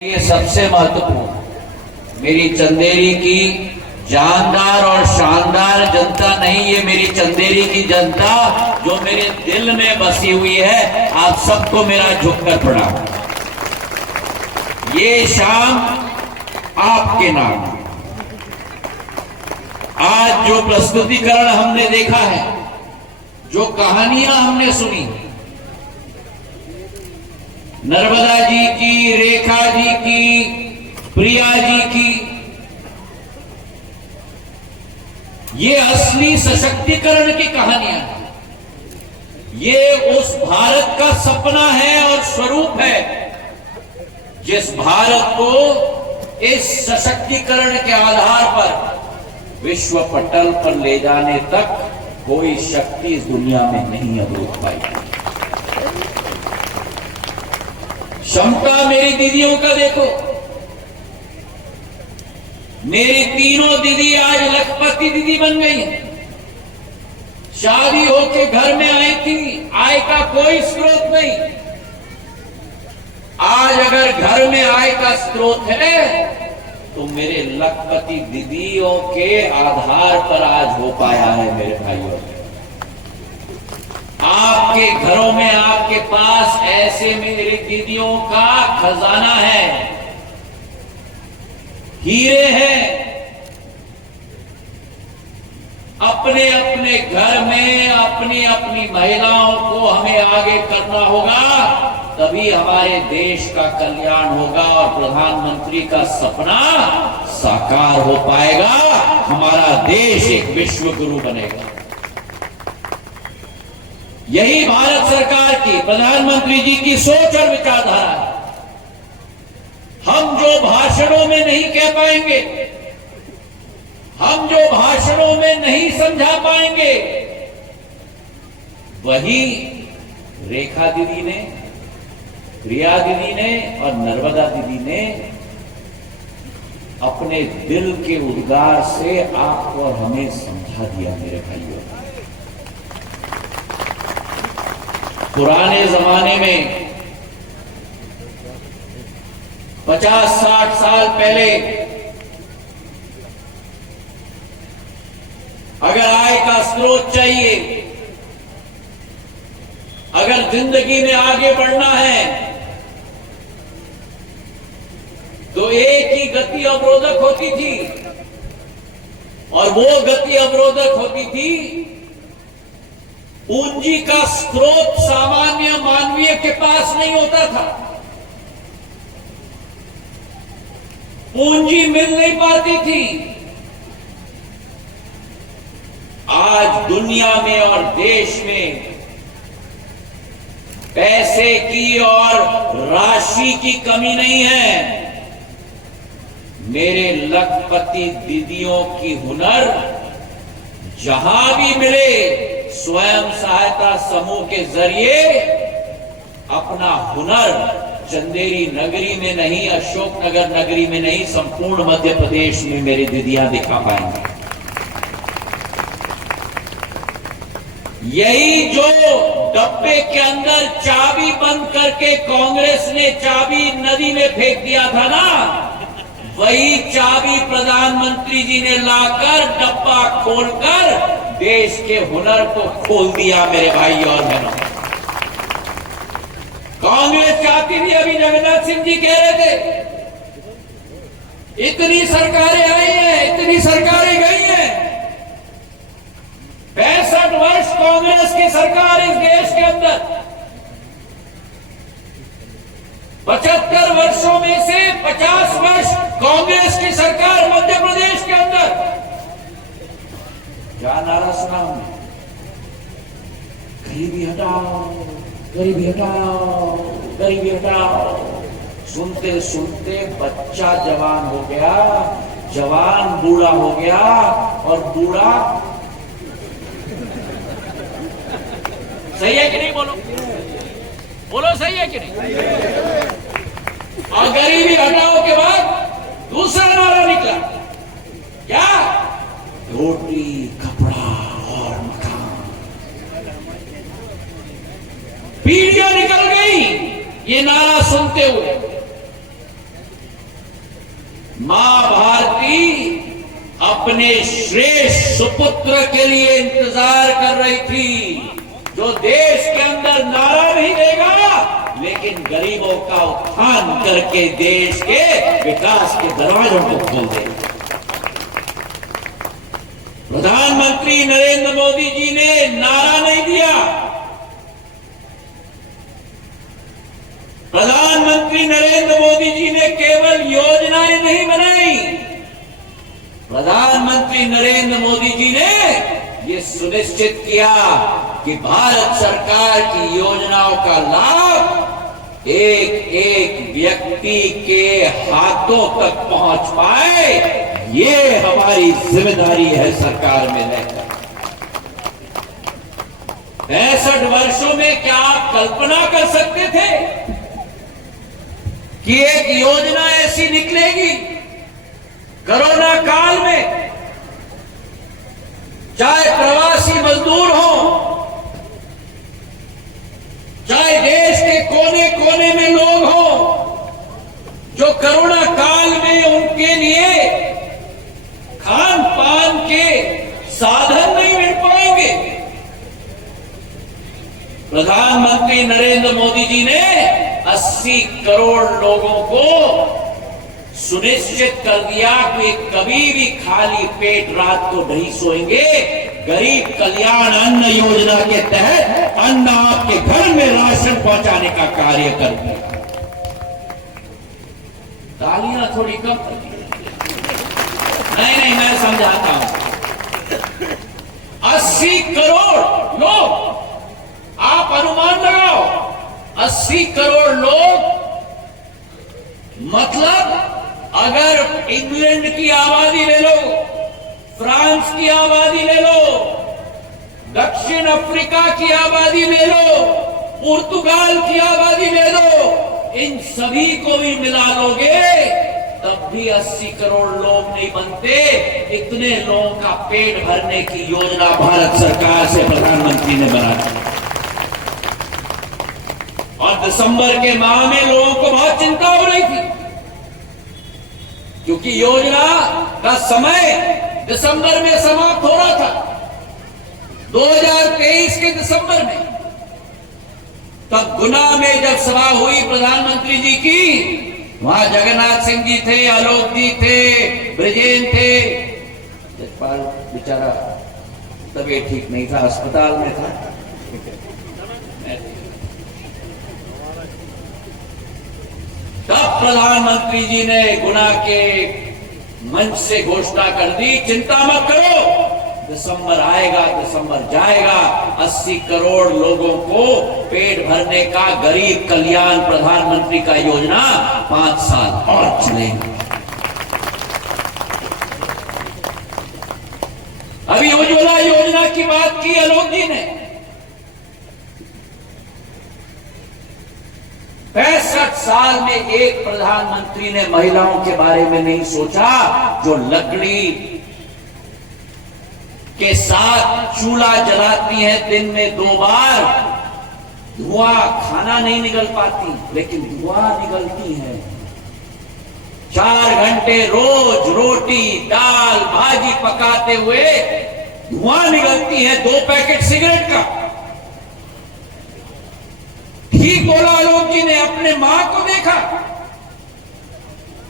ये सबसे महत्वपूर्ण मेरी चंदेरी की जानदार और शानदार जनता नहीं, ये मेरी चंदेरी की जनता जो मेरे दिल में बसी हुई है। आप सबको मेरा झुककर प्रणाम। ये शाम आपके नाम। आज जो प्रस्तुतिकरण हमने देखा है, जो कहानियां हमने सुनी, नर्मदा जी की, रेखा जी की, प्रिया जी की, ये असली सशक्तिकरण की कहानियां हैं। ये उस भारत का सपना है और स्वरूप है जिस भारत को इस सशक्तिकरण के आधार पर विश्व पटल पर ले जाने तक कोई शक्ति इस दुनिया में नहीं अवरोध पाई। क्षमता मेरी दीदियों का देखो, मेरी तीनों दीदी आज लखपति दीदी बन गई। शादी होके घर में आई थी, आय का कोई स्रोत नहीं। आज अगर घर में आय का स्रोत है तो मेरे लखपति दीदियों के आधार पर आज हो पाया है। मेरे भाइयों, आपके घरों में, आपके पास ऐसे मेरी दीदियों का खजाना है, हीरे हैं। अपने अपने घर में अपनी अपनी महिलाओं को हमें आगे करना होगा, तभी हमारे देश का कल्याण होगा और प्रधानमंत्री का सपना साकार हो पाएगा। हमारा देश एक विश्व गुरु बनेगा। यही भारत सरकार की, प्रधानमंत्री जी की सोच और विचारधारा है। हम जो भाषणों में नहीं कह पाएंगे, हम जो भाषणों में नहीं समझा पाएंगे, वही रेखा दीदी ने, प्रिया दीदी ने और नर्मदा दीदी ने अपने दिल के उद्गार से आपको और हमें समझा दिया। मेरे भाइयों, पुराने जमाने में 50-60 साल पहले अगर आय का स्रोत चाहिए, अगर जिंदगी में आगे बढ़ना है, तो एक ही गति अवरोधक होती थी, और वो गति अवरोधक होती थी पूंजी का स्रोत सामान्य मानवीय के पास नहीं होता था। पूंजी मिल नहीं पाती थी। आज दुनिया में और देश में पैसे की और राशि की कमी नहीं है। मेरे लखपति दीदियों की हुनर जहां भी मिले, स्वयं सहायता समूह के जरिए अपना हुनर चंदेरी नगरी में नहीं, अशोकनगर नगरी में नहीं, संपूर्ण मध्य प्रदेश में मेरी दीदियां दिखा पाएंगी। यही जो डब्बे के अंदर चाबी बंद करके कांग्रेस ने चाबी नदी में फेंक दिया था ना, वही चाबी प्रधानमंत्री जी ने लाकर डब्बा खोलकर देश के हुनर को खोल दिया। मेरे भाई और बहनों, कांग्रेस चाहती थी, अभी जगन्नाथ सिंह जी कह रहे थे, इतनी सरकारें आई हैं, इतनी सरकारें गई हैं, 65 वर्ष कांग्रेस की सरकार इस देश के अंदर, 75 वर्षों में से 50 वर्ष कांग्रेस की सरकार मध्य प्रदेश के अंदर। क्या नारा सुना हमने? गरीबी हटाओ, गरीबी हटाओ, गरीबी हटाओ। सुनते सुनते बच्चा जवान हो गया, जवान बूढ़ा हो गया, और बूढ़ा, सही है कि नहीं? बोलो बोलो, सही है कि नहीं? और गरीबी हटाओ के बाद दूसरा नारा निकला, क्या? रोटी, कपड़ा और मकान। पीढ़ियां निकल गई ये नारा सुनते हुए। मां भारती अपने श्रेष्ठ सुपुत्र के लिए इंतजार कर रही थी, जो देश के अंदर नारा नहीं देगा लेकिन गरीबों का उत्थान करके देश के विकास के दरवाजों को खोल देगा। प्रधानमंत्री नरेंद्र मोदी जी ने नारा नहीं दिया, प्रधानमंत्री नरेंद्र मोदी जी ने केवल योजनाएं नहीं बनाई, प्रधानमंत्री नरेंद्र मोदी जी ने ये सुनिश्चित किया कि भारत सरकार की योजनाओं का लाभ एक एक व्यक्ति के हाथों तक पहुंच पाए। ये हमारी जिम्मेदारी है सरकार में रहकर। 65 वर्षों में क्या आप कल्पना कर सकते थे कि एक योजना ऐसी निकलेगी कोरोना काल में? चाहे प्रवासी मजदूर हो, चाहे देश के कोने कोने में लोग हो, जो कोरोना काल में उनके लिए खान पान के साधन नहीं मिल पाएंगे। प्रधानमंत्री नरेंद्र मोदी जी ने 80 करोड़ लोगों को सुनिश्चित कर दिया कि कभी भी खाली पेट रात को नहीं सोएंगे। गरीब कल्याण अन्न योजना के तहत अन्न आपके घर में राशन पहुंचाने का कार्य कर दिया। तालियां थोड़ी कम कर दी। नहीं, मैं समझाता हूं। 80 करोड़ लोग, आप अनुमान लगाओ, 80 करोड़ लोग, मतलब अगर इंग्लैंड की आबादी ले लो, फ्रांस की आबादी ले लो, दक्षिण अफ्रीका की आबादी ले लो, पुर्तगाल की आबादी ले लो, इन सभी को भी मिला लोगे तब भी 80 करोड़ लोग नहीं बनते। इतने लोगों का पेट भरने की योजना भारत सरकार से प्रधानमंत्री ने बनाई। और दिसंबर के माह में लोगों को बहुत चिंता हो रही थी, क्योंकि योजना का समय दिसंबर में समाप्त हो रहा था, 2023 के दिसंबर में। तब गुना में जब सभा हुई प्रधानमंत्री जी की, वहां जगन्नाथ सिंह जी थे, आलोक जी थे, ब्रिजेन थे। जसपाल बेचारा तबीयत ठीक नहीं था, अस्पताल में था। तब प्रधानमंत्री जी ने गुना के मंच से घोषणा कर दी, चिंता मत करो, दिसंबर आएगा, दिसंबर जाएगा, 80 करोड़ लोगों को पेट भरने का गरीब कल्याण प्रधानमंत्री का योजना 5 साल और चलेगा। अभी उज्ज्वला योजना की बात की आलोक जी ने। 65 साल में एक प्रधानमंत्री ने महिलाओं के बारे में नहीं सोचा, जो लकड़ी के साथ चूल्हा जलाती हैं दिन में 2 बार। धुआं, खाना नहीं निकल पाती लेकिन धुआं निकलती है। 4 घंटे रोज रोटी दाल भाजी पकाते हुए धुआं निकलती है 2 पैकेट सिगरेट का। ठीक बोला आलोक जी ने, अपने मां को देखा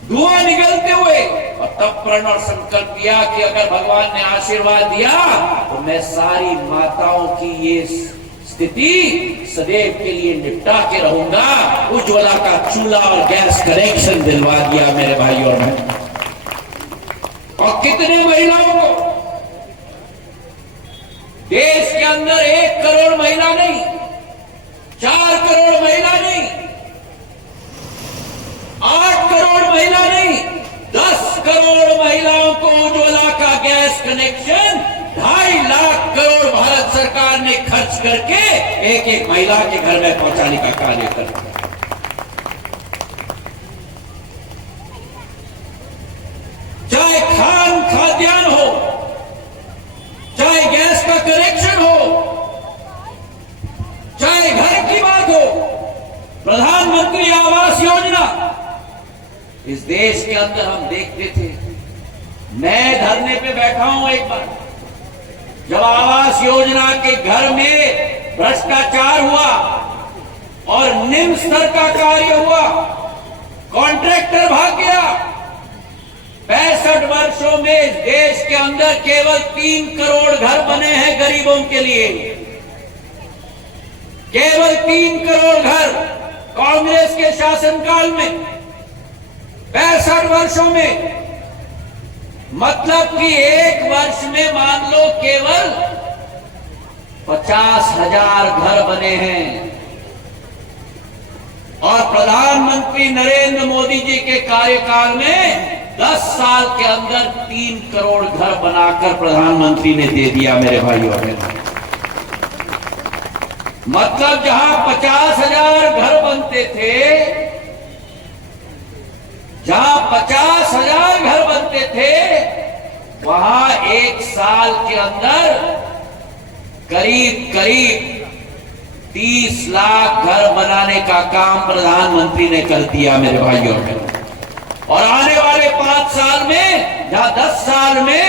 धुआं निकलते हुए, और तब प्रण और संकल्प किया कि अगर भगवान ने आशीर्वाद दिया तो मैं सारी माताओं की ये स्थिति सदैव के लिए निपटा के रहूंगा। उज्ज्वला का चूल्हा और गैस कनेक्शन दिलवा दिया मेरे भाई और बहन। और कितने महिलाओं को देश के अंदर 1 करोड़ महिला नहीं, 4 करोड़ महिला नहीं, 8 करोड़ महिला नहीं, 10 करोड़ महिलाओं को उज्ज्वला का गैस कनेक्शन 2.5 लाख करोड़ भारत सरकार ने खर्च करके एक एक महिला के घर में पहुंचाने का कार्य कर दिया। चाहे खाद्यान्न हो, चाहे गैस का कनेक्शन हो, चाहे घर की बात हो, प्रधानमंत्री आवास योजना इस देश के अंदर हम देखते थे। मैं धरने पे बैठा हूं एक बार, जब आवास योजना के घर में भ्रष्टाचार हुआ और निम्न स्तर का कार्य हुआ, कॉन्ट्रैक्टर भाग गया। 65 वर्षों में इस देश के अंदर केवल 3 करोड़ घर बने हैं गरीबों के लिए, केवल 3 करोड़ घर कांग्रेस के शासनकाल में, 65 वर्षों में। मतलब कि एक वर्ष में मान लो केवल 50,000 घर बने हैं। और प्रधानमंत्री नरेंद्र मोदी जी के कार्यकाल में 10 साल के अंदर 3 करोड़ घर बनाकर प्रधानमंत्री ने दे दिया मेरे भाइयों और बहनों। मतलब जहां 50,000 घर बनते थे, जहां 50,000 घर बनते थे, वहां एक साल के अंदर करीब करीब 30 लाख घर बनाने का काम प्रधानमंत्री ने कर दिया मेरे भाइयों और बहनों। और आने वाले 5 साल में, जहां 10 साल में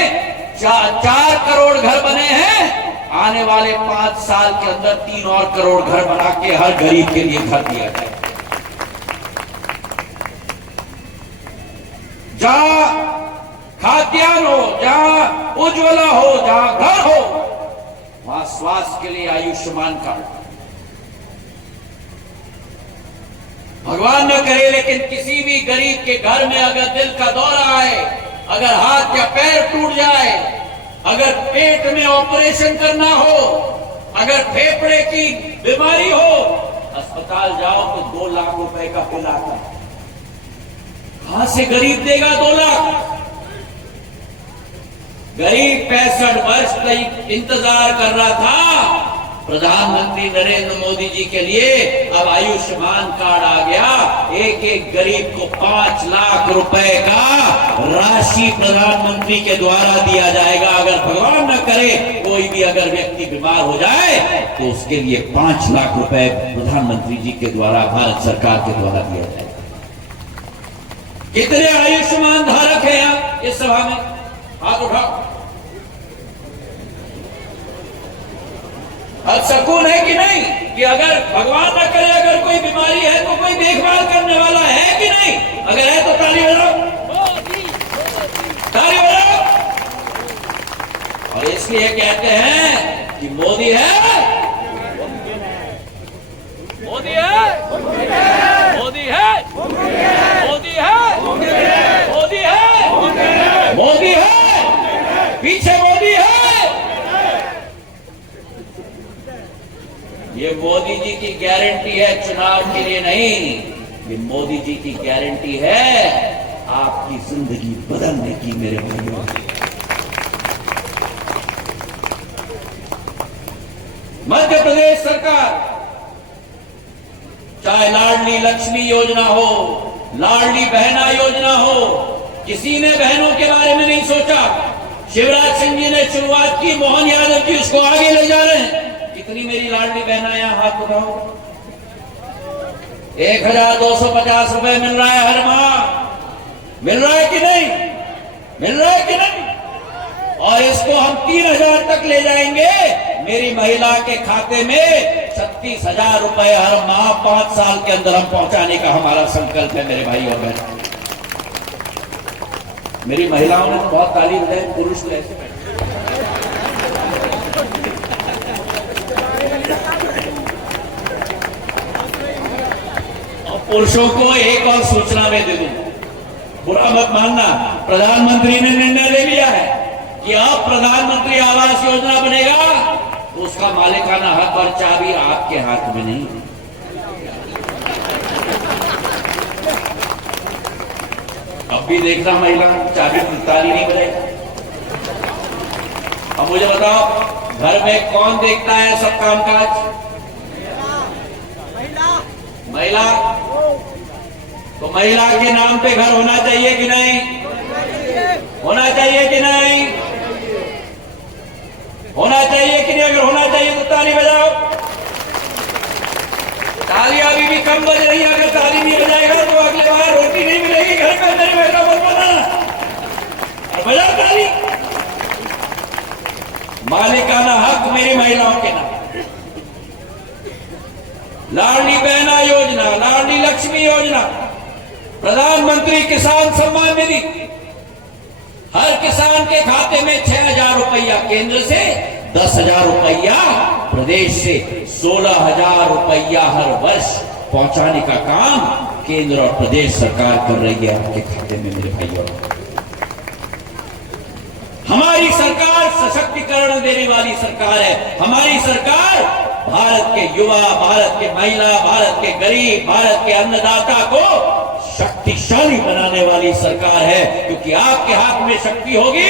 4 करोड़ घर बने हैं, आने वाले 5 साल के अंदर 3 और करोड़ घर बना के हर गरीब के लिए घर दिया जाए। जहां खाद्यान्न हो, जहां उज्ज्वला हो, जहां घर हो, वहां स्वास्थ्य के लिए आयुष्मान कार्ड। भगवान न करे लेकिन किसी भी गरीब के घर में अगर दिल का दौरा आए, अगर हाथ या पैर टूट जाए, अगर पेट में ऑपरेशन करना हो, अगर फेफड़े की बीमारी हो, अस्पताल जाओ तो 2 लाख रुपए का बिल आता है। कहां से गरीब देगा 2 लाख? गरीब 65 वर्ष तक इंतजार कर रहा था प्रधानमंत्री नरेंद्र मोदी जी के लिए। अब आयुष्मान कार्ड आ गया, एक एक गरीब को 5 लाख रुपए का राशि प्रधानमंत्री के द्वारा दिया जाएगा। अगर भगवान न करे कोई भी अगर व्यक्ति बीमार हो जाए तो उसके लिए 5 लाख रुपए प्रधानमंत्री जी के द्वारा, भारत सरकार के द्वारा दिया जाएगा। कितने आयुष्मान धारक हैं यहाँ इस सभा में? हाथ उठाओ। अब सुकून है कि नहीं कि अगर भगवान न करे अगर कोई बीमारी है तो कोई देखभाल करने वाला है कि नहीं? अगर है तो ताली बजाओ, ताली बजाओ। और इसलिए कहते हैं कि मोदी है, मोदी है, मोदी है, मोदी है, मोदी है, मोदी है, पीछे मोदी है। ये मोदी जी की गारंटी है, चुनाव के लिए नहीं। ये मोदी जी की गारंटी है आपकी जिंदगी बदलने की मेरे भाइयों। मध्य प्रदेश सरकार चाहे लाडली लक्ष्मी योजना हो, लाडली बहना योजना हो, किसी ने बहनों के बारे में नहीं सोचा। शिवराज सिंह जी ने शुरुआत की, मोहन यादव जी उसको आगे ले जा रहे हैं। कितनी मेरी लाडली बहना यहां हाथ उठाओ। 1250 रुपए मिल रहा है हर माह। मिल रहा है कि नहीं? मिल रहा है कि नहीं? और इसको हम 3,000 तक ले जाएंगे। मेरी महिला के खाते में 36,000 रुपए हर माह 5 साल के अंदर हम पहुंचाने का हमारा संकल्प है मेरे भाई और बहन। मेरी महिलाओं ने तो बहुत ताली बजाई, पुरुष तो ऐसे बैठे। पुरुषों को एक और सूचना में दे दूं, बुरा मत मानना। प्रधानमंत्री ने निर्णय ले लिया है कि अब प्रधानमंत्री आवास योजना बनेगा तो उसका मालिकाना हक और चाबी आपके हाथ में नहीं। अब भी देखना महिला चाबी ताली नहीं बनेगा। अब मुझे बताओ घर में कौन देखता है सब कामकाज? महिला। तो महिला के नाम पे घर होना चाहिए कि नहीं? होना चाहिए कि नहीं? होना चाहिए कि नहीं? अगर होना चाहिए तो ताली बजाओ। तालियां अभी भी कम बज रही है, अगर ताली नहीं बजाएगा तो अगले बार रोटी नहीं मिलेगी घर पे। मेरे बेटा बोल बनाना और बजा ताली। मालिकाना हक मेरी महिलाओं के नाम। लाडली बहना योजना, लाडली लक्ष्मी योजना, प्रधानमंत्री किसान सम्मान निधि, हर किसान के खाते में 6,000 रुपया केंद्र से, 10,000 रुपया प्रदेश से, 16,000 रुपया हर वर्ष पहुंचाने का काम केंद्र और प्रदेश सरकार कर रही है आपके खाते में मेरे भाइयों। हमारी सरकार सशक्तिकरण देने वाली सरकार है। हमारी सरकार भारत के युवा, भारत के महिला, भारत के गरीब, भारत के अन्नदाता को शक्तिशाली बनाने वाली सरकार है। क्योंकि आपके हाथ में शक्ति होगी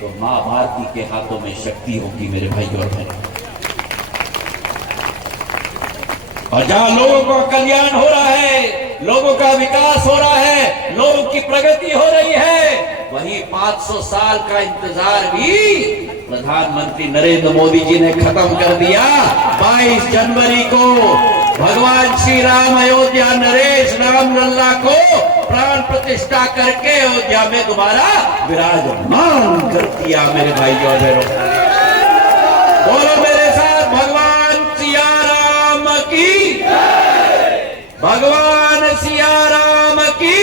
तो मां भारती के हाथों में शक्ति होगी मेरे भाइयों और बहनों। और जहां लोगों का कल्याण हो रहा है, लोगों का विकास हो रहा है, लोगों की प्रगति हो रही है, वही 500 साल का इंतजार भी प्रधानमंत्री नरेंद्र मोदी जी ने खत्म कर दिया। 22 जनवरी को भगवान श्री राम अयोध्या नरेश राम लल्ला को प्राण प्रतिष्ठा करके अयोध्या में दोबारा विराजमान कर दिया मेरे भाइयों और बहनों। बोलो मेरे साथ, भगवान सिया राम की, भगवान सिया राम की,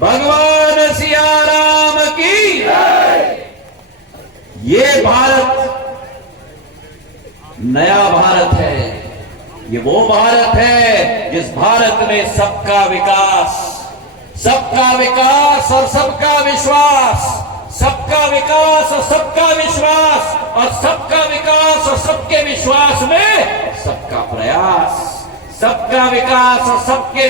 भगवान सिया राम की। ये भारत नया भारत है। ये वो भारत है जिस भारत में सबका विकास, सबका विकास और सबका विश्वास, सबका विकास और सबका विश्वास, और सबका विकास और सबके विश्वास में सबका प्रयास, सबका विकास और सबके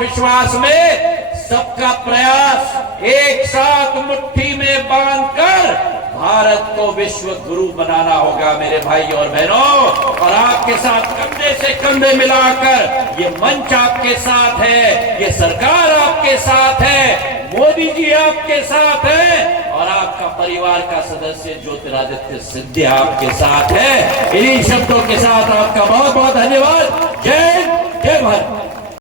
विश्वास में सबका प्रयास एक साथ मुट्ठी में बांधकर भारत को विश्व गुरु बनाना होगा मेरे भाई और बहनों। और आपके साथ कंधे से कंधे मिलाकर ये मंच आपके साथ है, ये सरकार आपके साथ है, मोदी जी आपके साथ है, और आपका परिवार का सदस्य ज्योतिरादित्य सिंधिया आपके साथ है। इन्हीं शब्दों के साथ आपका बहुत बहुत धन्यवाद। जय जय भारत।